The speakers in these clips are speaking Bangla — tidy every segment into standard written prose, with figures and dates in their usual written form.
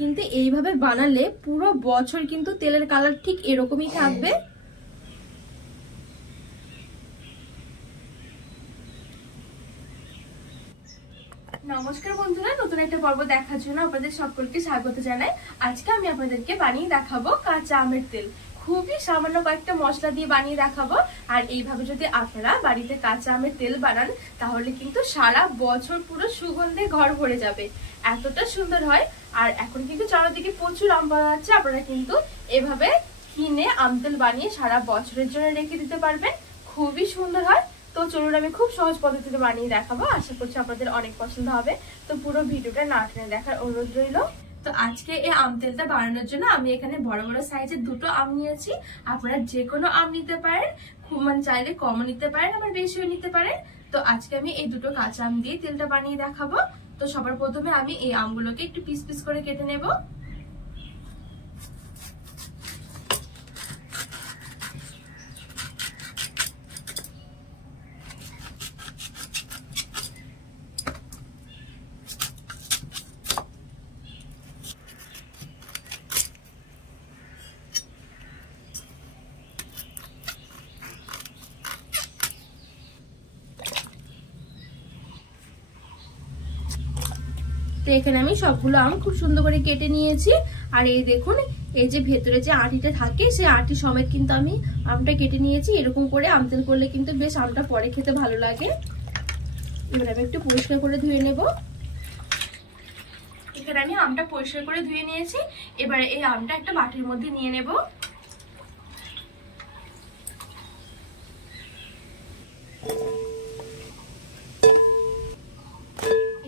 কিন্তু এইভাবে বানালে পুরো বছর কিন্তু তেলের কালার ঠিক এরকমই থাকবে। নমস্কার বন্ধুরা, নতুন একটা পর্ব দেখার জন্য আপনাদের সকলকে স্বাগত জানাই। আজকে আমি আপনাদেরকে বানিয়ে দেখাবো কাঁচা আমের তেল। খুবই সামান্য কয়েকটা মশলা দিয়ে বানিয়ে দেখাবো। আর এইভাবে যদি আপনারা বাড়িতে কাঁচা আমের তেল বানান তাহলে কিন্তু সারা বছর পুরো সুগন্ধে ঘর ভরে যাবে, এতটা সুন্দর হয়। আর এখন কিন্তু চারিদিকে প্রচুর আম পাওয়া যাচ্ছে, আপনারা কিন্তু এভাবে কিনে আম তেল বানিয়ে সারা বছরের জন্য রেখে দিতে পারবেন, খুবই সুন্দর হয়। তো চলুন আমি খুব সহজ পদ্ধতিতে বানিয়ে দেখাবো, আশা করছি আপনাদের অনেক পছন্দ হবে। তো পুরো ভিডিওটা না টেনে দেখার অনুরোধ রইল। তো আজকে এই আম তেলটা বানানোর জন্য আমি এখানে বড় বড় সাইজের দুটো আম নিয়েছি। আপনারা যে কোনো আম নিতে পারেন, খুব চাইলে কমও নিতে পারেন, আবার বেশিও নিতে পারেন। তো আজকে আমি এই দুটো কাঁচা আম দিয়ে তেলটা বানিয়ে দেখাবো। তো সবার প্রথমে আমি এই আমগুলোকে একটু পিস পিস করে কেটে নেব। তো এখানে আমি সবগুলো আম খুব সুন্দর করে কেটে নিয়েছি। আর এই দেখুন, এই যে ভেতরে যে আটিটা থাকে সেই আটি সমেত কিন্তু আমি আমটা কেটে নিয়েছি। এরকম করে আম তেল করলে কিন্তু বেশ আমটা পরে খেতে ভালো লাগে। এবার আমি একটু পরিষ্কার করে ধুয়ে নেব। এখানে আমি আমটা পরিষ্কার করে ধুয়ে নিয়েছি। এবারে এই আমটা একটা বাটির মধ্যে নিয়ে নেব।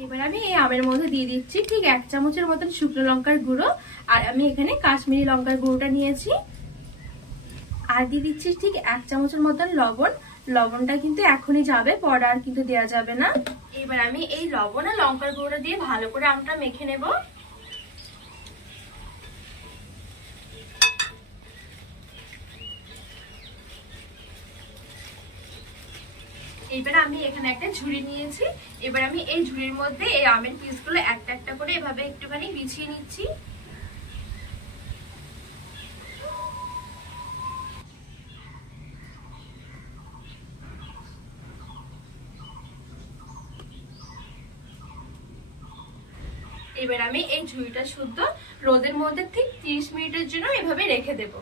এবার আমি এই আমের মধ্যে দিয়ে দিচ্ছি ঠিক 1 চামচের মতন শুকনো লঙ্কার গুঁড়ো। আর আমি এখানে কাশ্মীরি লঙ্কার গুঁড়োটা নিয়েছি। আর দিয়ে দিচ্ছি ঠিক 1 চামচের মতন লবণ। লবণটা কিন্তু এখনই যাবে, পরে আর কিন্তু দেওয়া যাবে না। এবার আমি এই লবণ আর লঙ্কার গুঁড়োটা দিয়ে ভালো করে আমটা মেখে নেব। এবার আমি এখানে একটা ঝুড়ি নিয়েছি। এবার আমি এই ঝুড়ির মধ্যে এই আমের পিসগুলো একটা একটা করে এভাবে একটুখানি বিছিয়ে নিচ্ছি। এবার আমি এই ঝুড়িটা শুদ্ধ রোদের মধ্যে ঠিক 30 মিনিটের জন্য এভাবে রেখে দেব।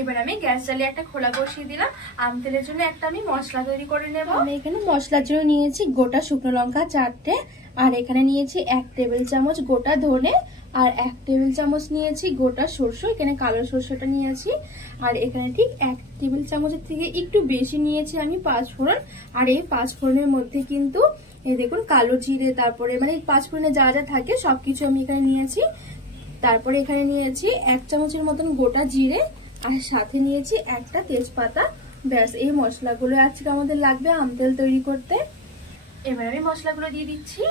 এবার আমি গ্যাস জ্বালিয়ে একটা খোলা বসিয়ে দিলাম। আম তেলের জন্য একটা আমি মশলা তৈরি করে নেব। আমি এখানে মশলার জন্য নিয়েছি গোটা শুকনো লঙ্কা 4টে, আর এখানে নিয়েছি 1 টেবিল চামচ গোটা ধনে, আর 1 টেবিল চামচ নিয়েছি গোটা সরষে, এখানে কালো সরষেটা নিয়েছি। আর এখানে ঠিক 1 টেবিল চামচের থেকে একটু বেশি নিয়েছি আমি 5 ফোড়ন। আর এই 5 ফোড়নের মধ্যে কিন্তু এই দেখুন কালো জিরে, তারপরে মানে 5 ফোড়নে যা যা থাকে সবকিছু আমি এখানে নিয়েছি। তারপরে এখানে নিয়েছি 1 চামচের মতন গোটা জিরে, আর সাথে নিয়েছি একটা তেজপাতা। ব্যাস, এই মশলাগুলো আজকে আমাদের লাগবে আম তেল তৈরি করতে। এবার আমি মশলাগুলো দিয়ে দিচ্ছি।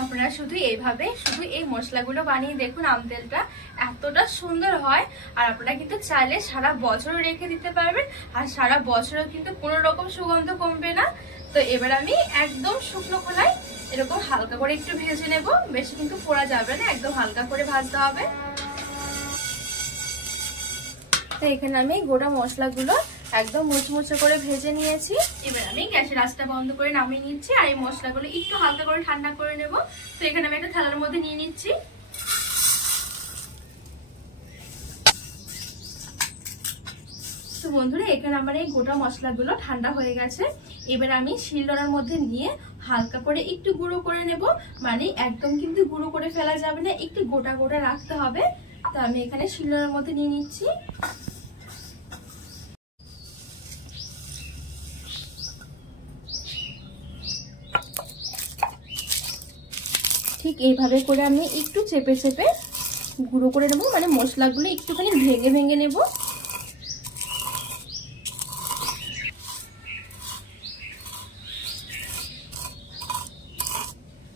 আপনারা শুধু এইভাবে শুধু এই মশলাগুলো বানিয়ে দেখুন, আম তেলটা এতটা সুন্দর হয়। আর আপনারা কিন্তু চাইলে সারা বছর রেখে দিতে পারবেন, আর সারা বছরও কিন্তু কোনো রকম সুগন্ধ কমবে না। তো এবার আমি একদম শুকনো খোলায় এরকম হালকা করে একটু ভেজে নেব, বেশি কিন্তু পোড়া যাবে না, একদম হালকা করে ভাজতে হবে। তো এখানে আমি গোটা মশলাগুলো একদম মুচমুচে করে ভেজে নিয়েছি। এবার আমি গ্যাসের আঁচটা বন্ধ করে নামিয়ে নিচ্ছি। আর এই মশলাগুলো একটু হালকা করে ঠান্ডা করে নেব। তো এখানে আমি একটা থালার মধ্যে নিয়ে নিচ্ছি। তো বন্ধুরা, এখানে আমার এই গোটা মশলাগুলো ঠান্ডা হয়ে গেছে। এবার আমি শিলনোড়ার মধ্যে নিয়ে হালকা করে একটু গুঁড়ো করে নেব। মানে একদম কিন্তু গুঁড়ো করে ফেলা যাবে না, একটু গোটা গোটা রাখতে হবে। তো আমি এখানে শিলনোড়ার মধ্যে নিয়ে নিচ্ছি। ঠিক এইভাবে করে আমি একটু চেপে চেপে গুঁড়ো করে নেবো, মানে মশলাগুলো একটুখানি ভেঙে ভেঙে নেব।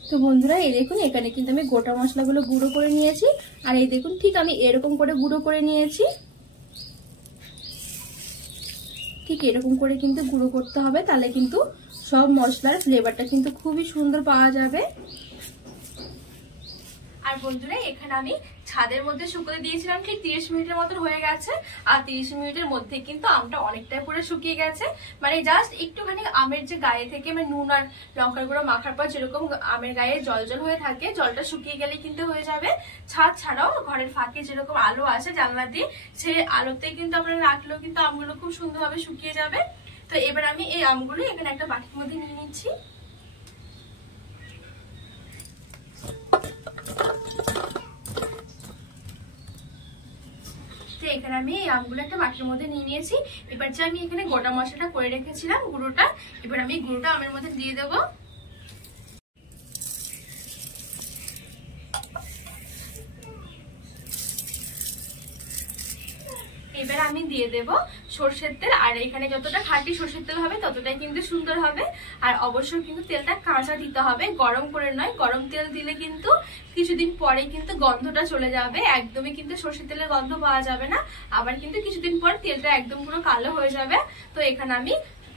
তো তো বন্ধুরা এই দেখুন এখানে কিন্তু আমি গোটা মশলাগুলো গুঁড়ো করে নিয়েছি। আর এই দেখুন ঠিক আমি এরকম করে গুঁড়ো করে নিয়েছি। ঠিক এরকম করে কিন্তু গুঁড়ো করতে হবে, তাহলে কিন্তু সব মশলার ফ্লেভারটা কিন্তু খুবই সুন্দর পাওয়া যাবে। আর বন্ধুরা এখানে আমি ছাদের মধ্যে শুকোতে দিয়েছিলাম, ঠিক 30 মিনিটের মতন হয়ে গেছে। আর 30 মিনিটের মধ্যে কিন্তু আমটা অনেকটাই পুরো শুকিয়ে গেছে। মানে জাস্ট একটুখানি আমের যে গায়ে থেকে মানে নুন আর লঙ্কার গুঁড়ো মাখার পর যেরকম আমের গায়ে জল জল হয়ে থাকে, জলটা শুকিয়ে গেলে কিন্তু হয়ে যাবে। ছাদ ছাড়াও ঘরের ফাঁকে যেরকম আলো আসে জানলা দিয়ে, সেই আলোতে কিন্তু আমরা রাখলেও কিন্তু আমগুলো খুব সুন্দরভাবে শুকিয়ে যাবে। তো এবার আমি এই আমগুলো এখানে একটা বাটির মধ্যে নিয়ে নিচ্ছি। এখানে আমি এই আমগুলো একটা বাটির মধ্যে নিয়ে নিয়েছি। এবার যে আমি এখানে গোটা মশলাটা করে রেখেছিলাম গুঁড়োটা, এবার আমি গুঁড়োটা আমের মধ্যে দিয়ে দেবো। এবার আমি দিয়ে দেব সরষের তেল। আর এখানে যতটা খাঁটি সরষের তেল হবে ততটাই কিন্তু সুন্দর হবে। আর অবশ্যই কিন্তু তেলটা কাঁচা দিতে হবে, গরম করে নয়। গরম তেল দিলে কিন্তু কিছুদিন পরে কিন্তু গন্ধটা চলে যাবে, একদমই কিন্তু সরষের তেলের গন্ধ পাওয়া যাবে না। আবার কিন্তু কিছুদিন পর তেলটা একদম পুরো কালো হয়ে যাবে। তো এখানে আমি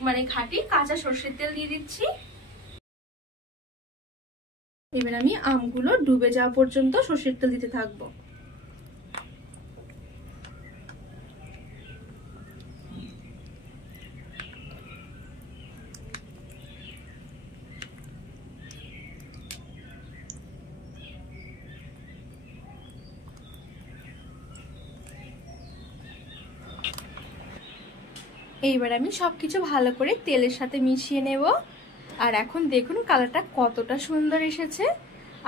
মানে খাঁটি কাঁচা সরষের তেল দিয়ে দিচ্ছি। এবার আমি আমগুলো ডুবে যাওয়া পর্যন্ত সরষের তেল দিতে থাকবো। এইবার আমি সবকিছু ভালো করে তেলের সাথে মিশিয়ে নেব। আর এখন দেখুন কালারটা কতটা সুন্দর এসেছে।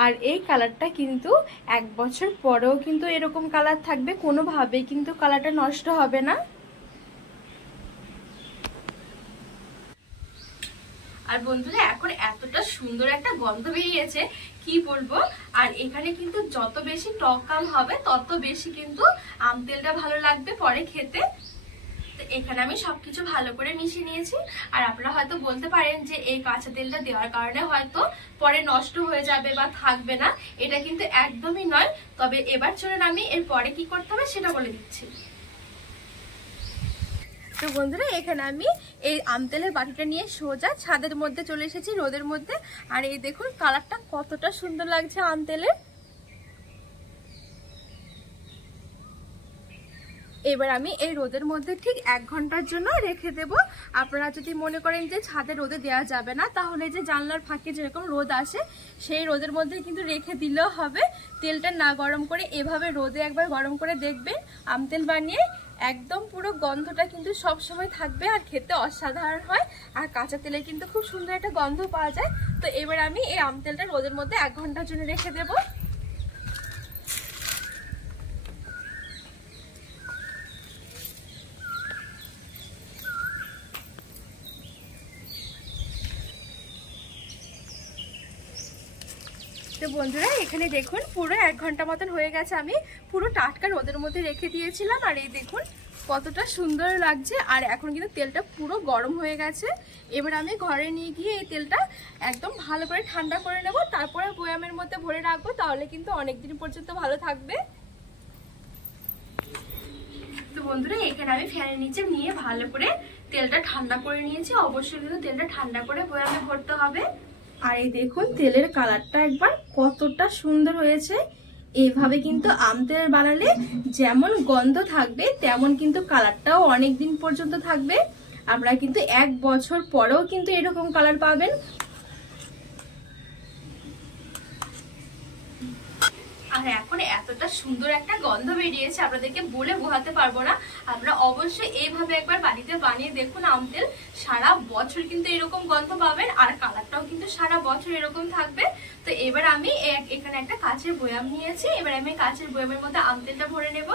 আর এই কালারটা কিন্তু 1 বছর পরেও কিন্তু এরকম কালার থাকবে, কোনোভাবেই কিন্তু কালারটা নষ্ট হবে না। আর বন্ধুরা এখন এতটা সুন্দর একটা গন্ধ বেরিয়েছে কি বলবো। আর এখানে কিন্তু যত বেশি টক আম হবে তত বেশি কিন্তু আম তেলটা ভালো লাগবে পরে খেতে। এখানে আমি সবকিছু ভালো করে মিশিয়ে নিয়েছি। আর আপনারা হয়তো বলতে পারেন যে এই কাঁচা তেলটা দেওয়ার কারণে হয়তো পরে নষ্ট হয়ে যাবে বা থাকবে না, এটা কিন্তু একদমই নয়। তবে এবার চলুন আমি এর পরে কি করতে হবে সেটা বলে দিচ্ছি। তো বন্ধুরা এখানে আমি এই আম তেলের বাটিটা নিয়ে সোজা ছাদের মধ্যে চলে এসেছি, রোদের মধ্যে। আর এই দেখুন কালারটা কতটা সুন্দর লাগছে আম তেলের। এবার আমি এই রোদের মধ্যে ঠিক 1 ঘন্টার জন্য রেখে দেব। আপনারা যদি মনে করেন যে ছাদে রোদে দেওয়া যাবে না, তাহলে যে জানলার ফাঁকে যেরকম রোদ আসে সেই রোদের মধ্যে কিন্তু রেখে দিলেও হবে। তেলটা না গরম করে এভাবে রোদে একবার গরম করে দেখবেন আম তেল বানিয়ে, একদম পুরো গন্ধটা কিন্তু সব সময় থাকবে আর খেতে অসাধারণ হয়। আর কাঁচা তেলে কিন্তু খুব সুন্দর একটা গন্ধ পাওয়া যায়। তো এবার আমি এই আম তেলটা রোদের মধ্যে 1 ঘন্টার জন্য রেখে দেবো। তো বন্ধুরা এখানে দেখুন পুরো 1 ঘন্টা মতন হয়ে গেছে, আমি পুরো টাটকা রোদের মধ্যে রেখে দিয়েছিলাম। আর এই দেখুন কতটা সুন্দর লাগছে। আর এখন কিন্তু তেলটা পুরো গরম হয়ে গেছে। এবার আমি ঘরে নিয়ে গিয়ে এই তেলটা একদম ভালো করে ঠান্ডা করে নেব, তারপরে বয়ামের মধ্যে ভরে রাখবো, তাহলে কিন্তু অনেকদিন পর্যন্ত ভালো থাকবে। তো বন্ধুরা এখানে আমি ফ্যানের নিচে নিয়ে ভালো করে তেলটা ঠান্ডা করে নিয়েছি। অবশ্যই কিন্তু তেলটা ঠান্ডা করে বয়ামে ভরতে হবে। আর এই দেখুন তেলের কালারটা একবার কতটা সুন্দর হয়েছে। এইভাবে কিন্তু আম তেল বানালে যেমন গন্ধ থাকবে তেমন কিন্তু কালারটাও অনেক দিন পর্যন্ত থাকবে। আপনারা কিন্তু 1 বছর পরেও কিন্তু এরকম কালার পাবেন। আর এখন এতটা সুন্দর একটা গন্ধ বেরিয়েছে আপনাদেরকে বলে বোঝাতে পারবো না। আপনারা অবশ্যই এইভাবে একবার বাড়িতে বানিয়ে দেখুন আম তেল, সারা বছর কিন্তু এরকম গন্ধ পাবেন আর কালারটাও কিন্তু সারা বছর এরকম থাকবে। তো এবার আমি এখানে একটা কাঁচের বয়াম নিয়েছি, এবার আমি কাঁচের বয়ামের মধ্যে আম তেলটা ভরে নেব।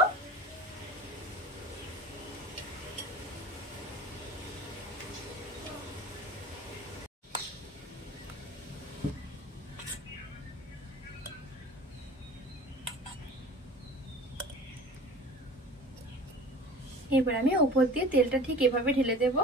এবার আমি উপর দিয়ে তেলটা ঠিক এভাবে ঢেলে দেব।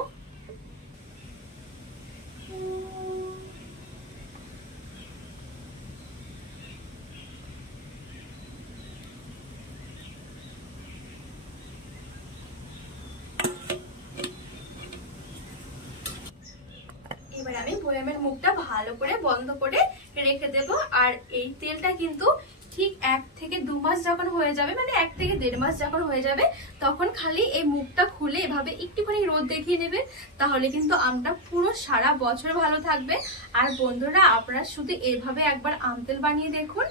বয়ামের মুখটা ভালো করে বন্ধ করে রেখে দেবো। আর এই তেলটা কিন্তু ঠিক 1 থেকে 2 মাস যখন হয়ে যাবে, মানে 1 থেকে 1.5 মাস যখন হয়ে যাবে, তখন খালি এই মুখটা খুলে এভাবে একটুখানি রোদ দেখিয়ে নেবে, তাহলে কিন্তু আমটা পুরো সারা বছর ভালো থাকবে। আর বন্ধুরা আপনারা শুধু এভাবে একবার আম তেল বানিয়ে দেখুন,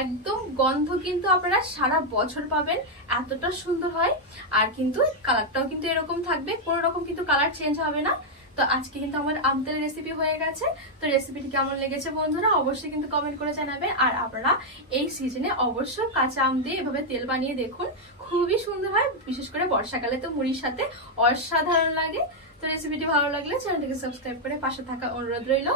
একদম গন্ধ কিন্তু আপনারা সারা বছর পাবেন, এতটা সুন্দর হয়। আর কিন্তু কালারটাও কিন্তু এরকম থাকবে, কোনো রকম কিন্তু কালার চেঞ্জ হবে না। তো আজকে কিন্তু আমার আম তেলের রেসিপি হয়ে গেছে। তো রেসিপিটি কেমন লেগেছে বন্ধুরা অবশ্যই কিন্তু কমেন্ট করে জানাবেন। আর আপনারা এই সিজনে অবশ্যই কাঁচা আম দিয়ে এভাবে তেল বানিয়ে দেখুন, খুবই সুন্দর হয়। বিশেষ করে বর্ষাকালে তো মুড়ির সাথে অসাধারণ লাগে। তো রেসিপিটি ভালো লাগলে চ্যানেলটিকে সাবস্ক্রাইব করে পাশে থাকা অনুরোধ রইল।